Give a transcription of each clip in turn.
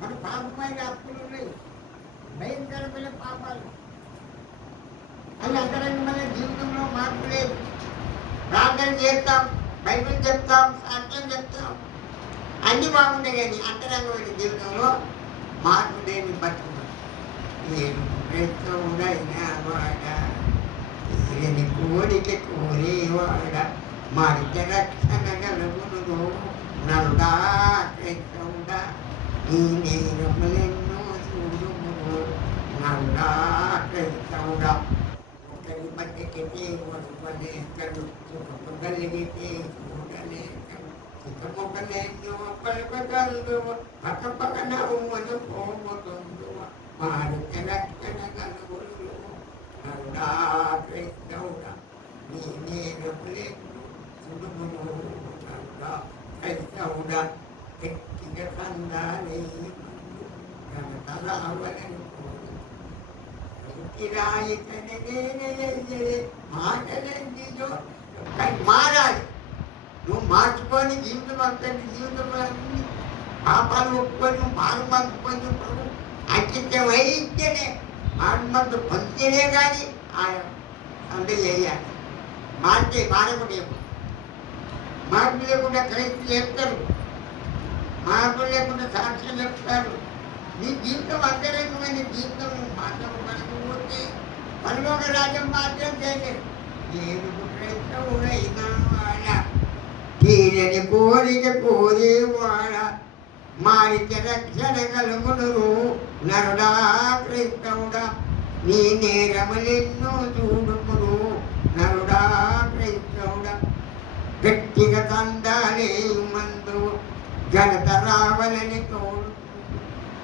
మన పాపమైన అప్పులు ఉన్నాయి, భయంకరమైన పాపాలు. అది అంతరంగమైన జీవితంలో మార్పు లేదు. ప్రార్థన చేస్తాం, బైబిల్ చెప్తాం, సాక్ష్యం చెప్తాం, అన్ని బాగుంటాయి. కానీ అంతరంగమైన జీవితంలో మార్పు లేని బతుకు. నేను క్రైస్తవుడైనా వాడ, ఈయని కోరిక కోరేవాడ, మార్గ రక్షణ గలుగును నరుడా క్రైస్తవుడా, ఈ నేరములెన్నో చూడుము నరుడా క్రైస్తవుడా. ఒకరి బతికితే వరువలేకడు, సుఖము కలిగితే చూడలేకడు, సుఖముఖలేను పలుకగలదు, పక్కపక్కన ఉమ్మను పోముతుందు, మార్గ రక్షణ గలుగును నరుడా క్రైస్తవుడా, నీ నేరములెన్నో చూడుము నరుడా క్రైస్తవుడా. వ్యక్తిగత సందాలే ఘనతలావలను మాటలేంటిదో మారాలి. నువ్వు మార్చుకొని జీవితం అంతటి జీవితంలో అన్ని పాపాలు ఒప్పుకొని మారుమందు పొంది ప్రభు అంకితం అయితేనే మారుమందు పొందితేనే కానీ ఆయన అంత చేయాలి. మారకుండా మార్పు లేకుండా క్రైస్తు చెప్తారు, మార్పు లేకుండా సాక్ష్యం చెప్తారు. నీ జీవితం అంతరంగమైన జీవితం మాత్రం మనకపోతే పరలోక రాజ్యం మాత్రం చేయలేదు. నేను క్రైస్తవుడైనా వాడ, తీరని కోరిక కోరేవాడ, మారిక రక్షణ కలుగును నరుడా క్రైస్తవుడా, నీ నేరములెన్నో చూడుకును నరుడా క్రైస్తవుడా. వ్యక్తిగత అందాలే మందు ఘనత రావాలని తోడు,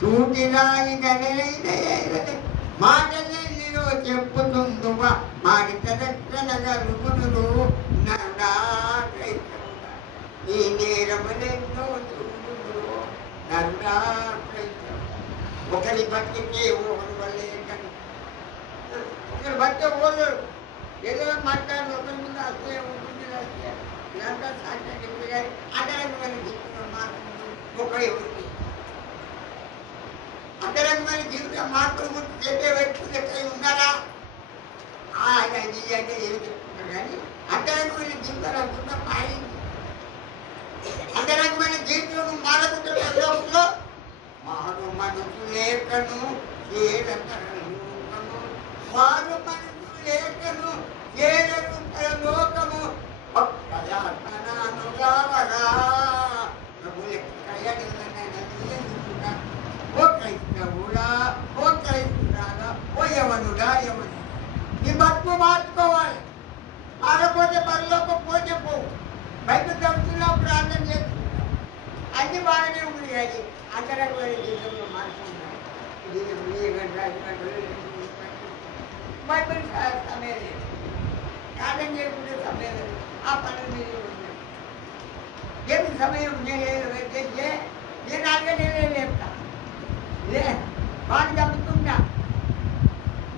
చూటిరాయి గడలైన మాటలెన్నిలో చెప్పుతుందువా, మారిత రక్షణ కలుగును నరుడా క్రైస్తవుడా, నీ నేరములెన్నో చూడును నరుడా క్రైస్తవుడా. ఒకరి బతికే ఓరు వలేకను, ఒకరి బట్టే ఓరు ఏదో మాట్లాడు, ఒకరి ముందు అసలే ఉంటుంది, అసలే ఇదంతా సాక్ష్యం చెప్పి కానీ అంతరంగమైన జీవితం మార్పు ఒక ఎవరికి అంతరంగమైన జీవితం మార్పుల గురించి చెప్పే వ్యక్తులు ఎక్కడ ఉన్నారా? ఆయన అంటే ఏమి చెప్తున్నారు కానీ అంతరంగమైన జీవితాలు అనుకున్న మారింది. అంతరంగమైన జీవితం మారకుండా లోకంలో మారు మనసు లేకను లోకము, మారు మనసు లేకను లోకము నీ బతుకు మార్చుకోవాలి. మారపోతే పనిలోకి పోతే పోవు. బయట దక్కులో ప్రార్థన చేసుకుంటాం, అన్ని బాగానే ఉంది. కానీ అంతరంగమైన జీవితంలో మార్చుకుంటాం. బైబిల్ సమయం లేదు, ప్రార్థన చేసుకుంటే సమయం లేదు. ఆ పనుల మీద ఉంటుంది. ఏమి సమయం చేస్తే నేను 4 గంటలే లేపుతా, వాడిని చదువుతుంటా.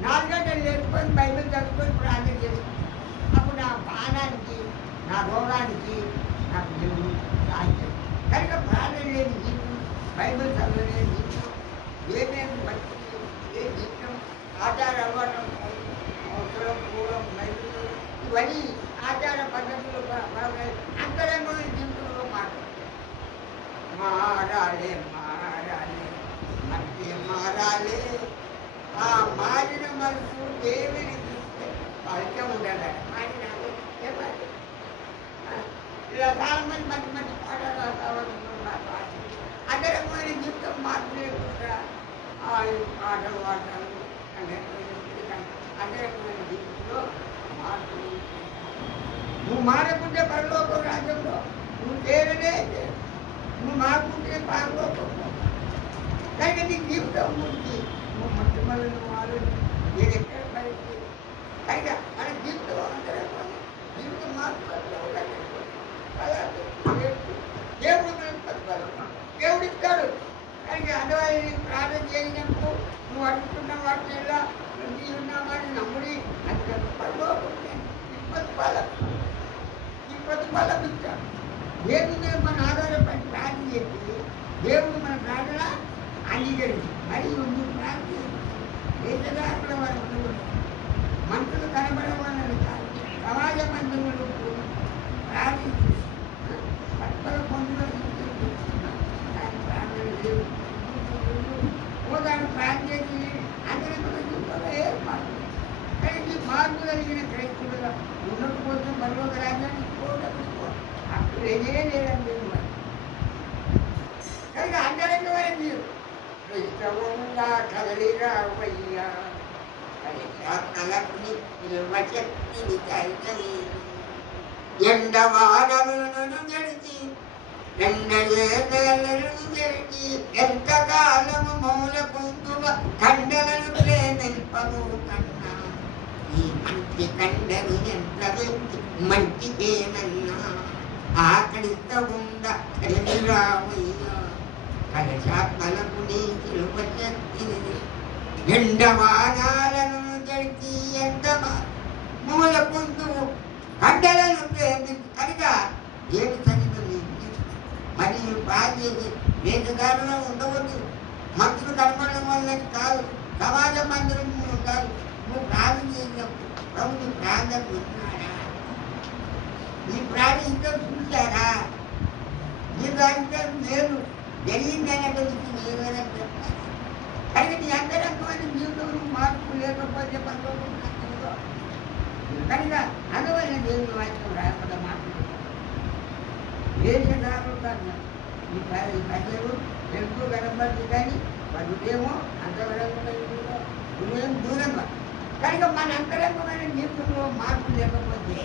4 గంటలు లేచుకొని బైబిల్ చదువుకొని ప్రార్థన చేసుకుంటా. అప్పుడు నా ప్రాణానికి, నా రోగానికి నాకు దేవుడు సాధ్యం. కనుక ప్రార్థన లేని జీవితం, బైబిల్ చదవలేని జీవితం, ఏమేమి బట్టి ఏ జీవితం, ఆచార అలవాటు, అవసరం పూర్వం బైబిల్ ఇవన్నీ ఆచార పద్ధతులు అంతరంగమైన జీవితంలో మారాలి. మనకి మారాలి. ఆ మారిన మనసు దేవుని చూస్తే ఫలితం ఉండాలి. మారిన ఇలా చాలా మంది మంచి పాటలు అంతరంగమైన జీవితం మార్పు లేకుండా పాటలు పాడతారు. అంతరంగమైన జీవితంలో మార్పు. నువ్వు మారకుంటే పరలోక రాజ్యంలో నువ్వు చేరనే, నువ్వు మారుకుంటే పరలోకం. కానీ నీ జీవితం గురించి నువ్వు మొట్టమొదటి నువ్వు ఆలోచన నేను ఎక్కడ పడితే కనుక మన జీవితం అందరూ జీవితం మార్పు దేవుడు దేవుడు ఇస్తాడు. కనుక అందువల్ల ప్రార్థన చేసినప్పుడు నువ్వు అడుగుతున్న వాటిని ఎలా నువ్వు ఉన్నామని నమ్ముడి అది పరలోకం ప్రతిఫలం ఇచ్చాడు. దేవుడు మన ఆధారపడి ప్రార్థన చేసి దేవుడు మన ప్రార్థన జరిగింది మరి ఉంది ప్రాంతం వేషధారణ వారు ఉండకూడదు మంత్రులు కనబడవాలని కాదు సమాజ మంత్రులు ప్రార్థించి పట్టుదల పొందులో ప్రార్థన లేదు హోదాను ప్రార్థించి అందరికీ జీవితంలో ఏర్పాటు కానీ మార్పు కలిగిన క్రైస్తులుగా ఉన్నత కోసం పరలోక రాజ్యాన్ని అప్పుడు ఏదే లేదండి కనుక అంతరంగ వారి మీరు క్రైస్తవంగా కదలిరావయ్యా తలపుని శక్తిని చైతని ఎండవానలను గడిచి ఎండలను గడిచి ఎంతకాలము మూల పొందువ కండలను ప్రేమింపము కన్నా ఈ మంచి కండను ఎంత మంచిదేనన్నా ఆకలితో ఉండ కదలిరావయ్యా కలశాత్మలకు నీ శిలువ శక్తిని ఎండవానాలను గడిచి ఎంత మూల పొందు కండలను ప్రేమించి కనుక ఏమి చదివి మరియు బాధ్యత వేదగారులో ఉండవద్దు మంత్రులు కనపడడం వల్ల కాదు సమాజ మందిరం కాదు నువ్వు ప్రాణం చేసినప్పుడు ప్రభు నీ ప్రాంతం విన్నాడా నీ ప్రాణం ఇంకా చూశారా నీ దాంట్లో నేను జరిగిందనేటువంటి నేనేదని చెప్తాను కానీ నీ అంతరంగమైన జీవితంలో మార్పు లేకపోతే పనులు కనుక అందువల్ల దేవుని వాక్యం రాకుండా మాట్లాడుతున్నాను వేషధారులు కాదు ఈ ప్రజలు ఎక్కువ కనబడుతుంది కానీ వాడుకేమో అంతరంగమైన ఉదయం దూరంగా కనుక మన అంతరంగమైన జీవితంలో మార్పు లేకపోతే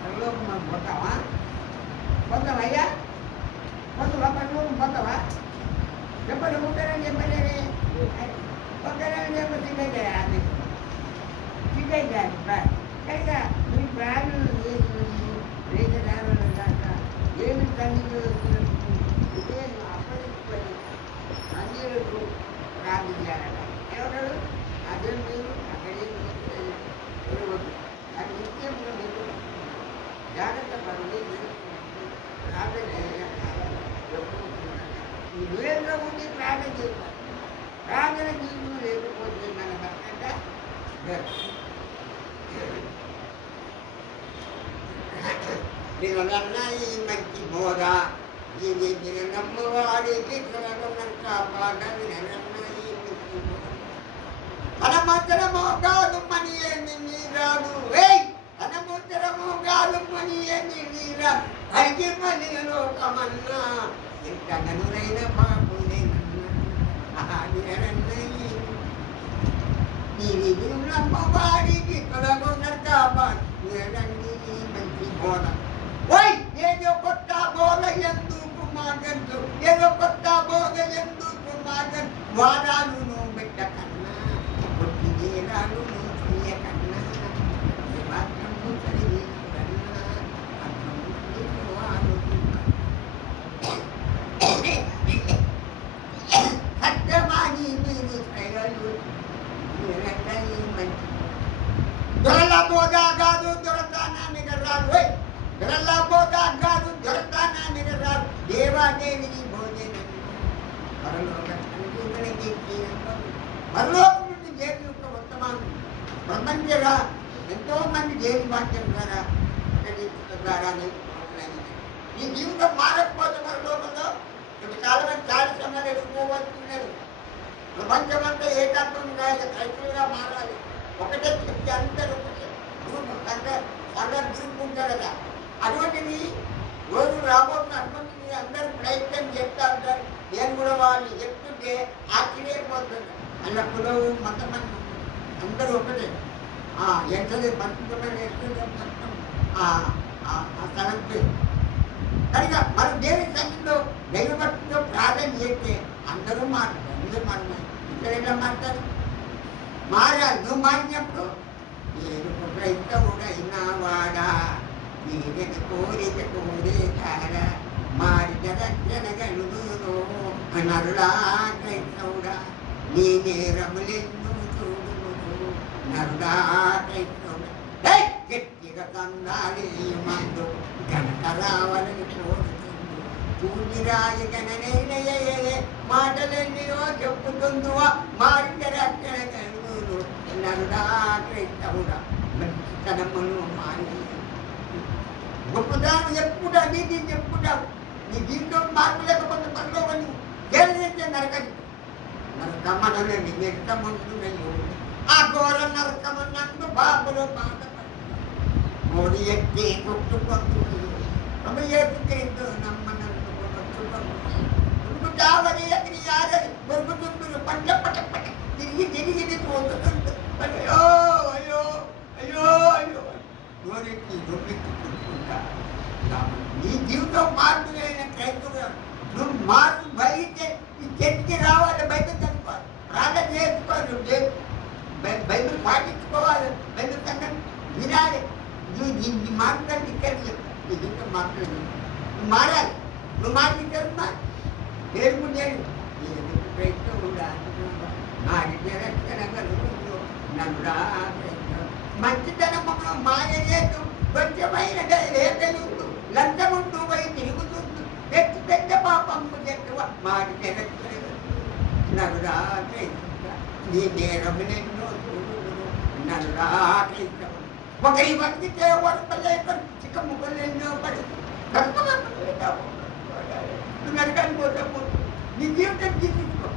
పరలోకం మనం పోతావా పోతావయ్యా పోతావా పరలోకం పోతావా చెప్పండి ఉంటారని చెప్పలేరే ఒకరని చెప్ప సిగ్గైతే అది సిగ్గైతే కనుక మీ ప్రాణులు వేషధారులు కాక ఏమి తల్లి అప్పగించుకొని అందరూ ప్రార్థించారట ఎవరు అదే మీరు అక్కడే అది నిత్యంలో మీరు జాగ్రత్త పడి ప్రార్థన ఈ వేరుగా ఉండి ప్రార్థన చేయాలి ప్రార్థన జీవితం లేకపోతే మన భర్త నిన్న ఈ మంచి బోధ ఇది మీరు నమ్మవాడికి కాపాడ తనమంతరమో కాదు మని ఏమి నీరాడు తనమంతరమో కాదు మని ఏమి నీరా అడిగి మని లోకమన్నా ఇంత గనులైన బాబునేనన్నా నీవి నమ్మవాడికి కలగొన్నారు కాపాడండి మంచి బోధ ఓయ్ ఏదో కొత్త బోధ ఎందుకు మాగందు ఏదో కొత్త బోధ ఎందుకు మాగన్ వాదాలు పెట్ట కన్నా కొట్టి నేరాలు ప్రియ కన్నా మాత్రము కలిగి కన్నా సత్యమాని మీరు ప్రజలు మంచి దొరల బోధ కాదు దొరతానానికి రాదు దొరల బోధ కాదు దొరతానానికి రాదు దేవాదేవిని భోజనం పరలోకం నుండి దేవి యొక్క వర్తమానం ప్రపంచంగా ఎంతో మంది దేవి వాక్యం ద్వారా ఈ జీవితం మారకపోతే పరలోకంలో చాలా మంది చాలా సమయాలు ఎదుర్కోవాల్సినారు ప్రపంచమంతా ఏకత్వంగా క్రైస్తవులుగా మారాలి ఒకటే చెప్తే అందరూ ఒకటే గ్రూప్ అందరు గ్రూప్ ఉంటారు కదా అటువంటివి రోజు రాబోతున్న అటువంటి అందరూ ప్రయత్నం చేస్తూ ఉంటారు నేను కూడా వాళ్ళు చెప్తుంటే ఆశ్చర్యపోతుంది అలా కులవు మతమంది అందరూ ఒకటే ఎంతలేదు పంచుకున్నాను స్థలం పేరు కనుక మనం దేవుని సన్నిధిలో దైవభక్తితో ప్రార్థన చేస్తే అందరూ మాట్లాడతారు అందరూ మాట్లాడారు ఇక్కడ ఎలా మాట్లాడతారు మారాలి నువ్వు మారినప్పుడు నేను క్రైస్తవుడైనా వాడా నీదెన కోరిక కోరేకారా మారిన రక్షణ గలుగును నరుడా క్రైస్తవుడా నీ నేరములెన్నో చూడును నరుడా క్రైస్తవుడా గట్టిగా కందాలి మందు ఘనత రావాలని కోరుతుంది పూర్తిరాయి గణనైన మాటలెన్నో చెప్పుతూ పొందువ మారిన రక్షణ కలుగును నరుడా క్రైస్తవుడా మంచితనమును మారి గొప్పదాన్ని చెప్పుకుంటా నీతి చెప్పుకుంటావు నీ జీవితం మార్పు లేకపోతే పనులు జరిగితే నరకని నరకమనలే నిమిత్తముంటున్నాయో ఆ ఘోర నరకమన్నందు బాబులో బాధపడి మోడి ఎక్కి కొట్టుకుంటున్నాడు సమయేసుక్రీస్తు నమ్మనందు కొట్టుకుంటావని అతని యారని కొరుకుతుంటున్నారు పట్ల పట్ట పట్ట తిరిగి పోతుంటుంది అయ్యో అయ్యో అయ్యో అయ్యో నోరెక్కి దొంగెత్తుకుంటా నీ జీవితం మార్పు లేని క్రైస్తవుడు నువ్వు మార్పు బలిగితే ఈ చెట్టుకి రావాలి బైబిల్ చదువుకోవాలి ప్రార్థన చేసుకోవాలి బైబిల్ పాటించుకోవాలి బైబిల్ సంగతి వినాలి నువ్వు నీ మార్పులను ఇచ్చాడు నీ జీవితం మార్పు నువ్వు మారాలి నువ్వు మార్పు ఇచ్చారు పేరుకుంటాడు క్రైస్తవుడా మారితే రక్షణ కలుగును నన్ను మంచితనమును మాయలేదు కొంచెమైన లేదలుండు లంచముండు పోయి తిరుగుతుండు పెద్ద పాపంపు చెట్టువ మారితే రక్షణ నన్ను నీ నేరములెన్నో చూడు నన్ను ఒకరి బతికితే వడపలేక చిక్క ముక్కలెన్నో పడి నువ్వు నరకానికి పోతావు నీ జీవితం జీవించుకో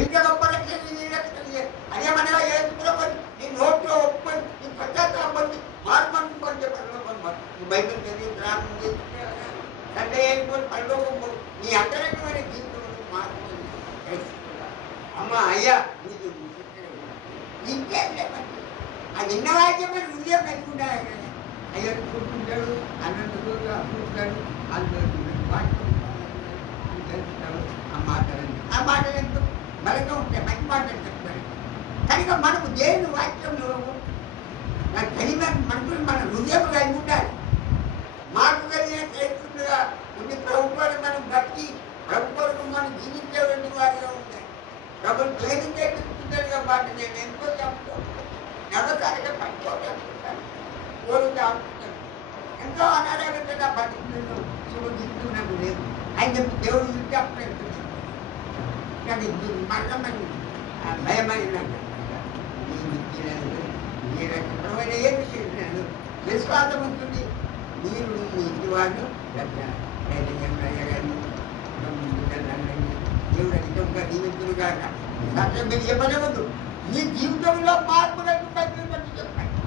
ఇంకా గొప్ప రక్షణ నీ రక్షణ అదేమన్నా ఏసుకుని నీ నోట్లో ఒప్పుకొని నీ పశ్చాత్తాపడి మార్పు కొంచెం పనులు బైబిల్ చదివి ప్రార్థన చేసుకుంటే సండే అయిపోయి పనులు నీ అంతరంగమైన జీవితంలో మార్పు అమ్మ అయ్యా నీకు ఇంకేం లేదండి అది నిన్న వాక్యమే హృదయం కలిగి ఉండాలి అయ్యా కూర్చుంటాడు అన్నందుకు కూర్చుంటాడు ఆ మాటలు ఎంతో బలంగా ఉంటాయి మంచి మాటలు చెప్తారు కనుక మనకు దేవుని వాక్యంలో కలిగిన మనుషులు మన హృదయం కలిగి ఉండాలి మార్పు కలిగిన క్రైస్తవులుగా ఉండి ప్రభుత్వాన్ని మనం బట్టి ప్రభు కొరకు మనం జీవించేటువంటి వారిగా ఉంటాయి ప్రభు ప్రేమించేట్టుగా మాట నేను ఎంతో చెప్తాను నెలసారిగా పట్టుకోవటాను కోరుతా ఎంతో అనారోగ్యంగా బతుకులను చూపించుకున్నది లేదు ఆయన దేవుడు ఉంటే అప్పుడు కానీ మరణమని భయమని మీరు ఏమి చేసినాను విశ్వాసం ఉంటుంది మీరు మీ ఇంటి వాళ్ళు దేవుడు అధికంగా జీవితులు కాక సత్యం మీరు చెప్పలేవద్దు మీ జీవితంలో మార్పు బట్టి చెప్పండి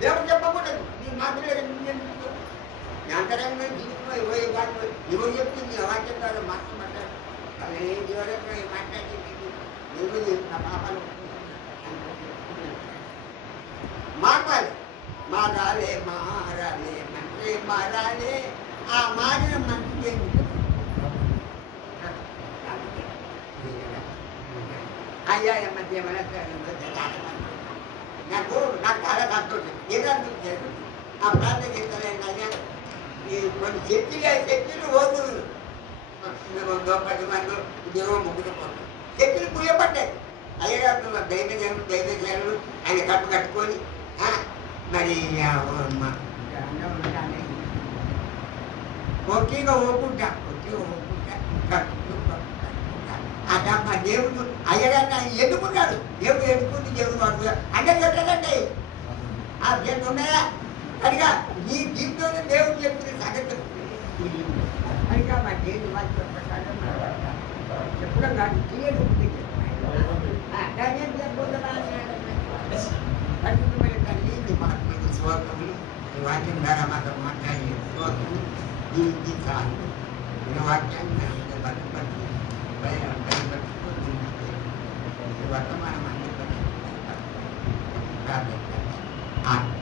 దేవుడు చెప్పకూడదు నీ మాటలు మీ అంతరంగా జీవితంలో ఎవరు చెప్తుంది వాక్యం కాదు మాట్లాడతారు వాళ్ళు ఏ జీవనంలో మాట్లాడేది ఎవరు నా పాపాలు మారాలి మారాలే మారాలే మంచి మారాలే ఆ మారిన మంచి అయ్యా మధ్య నాకు చాలా సంతోషం ఏదంటే ఆ ప్రార్థన చేస్తానండి అయ్యా కొన్ని శక్తులు ఓదులు 10 మంది ఉద్యోగం ముగ్గురు పోతారు శక్తులు పుయ్యపడ్డాయి అయ్యగారు దైవజనులు ఆయన కట్టుకొని మరి ఒకేగా ఓకుంటా అట్లా మా దేవుడు అయ్యగారిని ఎన్నుకున్నాడు దేవుడు ఎన్నుకుంది దేవుడు వాడు అందరు చెప్పలేదండి ఆ దేవుడు ఉన్నాయా కనుక నీ జీవితంలో దేవుడు చెప్తుంది సంగతి కనుక మా దేవుడు వాక్య ప్రకారం చెప్పడం కాదు తీయదు ఖచ్చితమైన తల్లి నీ మహాత్మకు స్తోత్రములు నీ వాక్యం ద్వారా మాతో మాట్లాడే స్తోత్రములు దీనికి చాలు నీ వాక్యాన్ని బలపరిచి వర్తమానం అన్ని ప్రార్థించాలి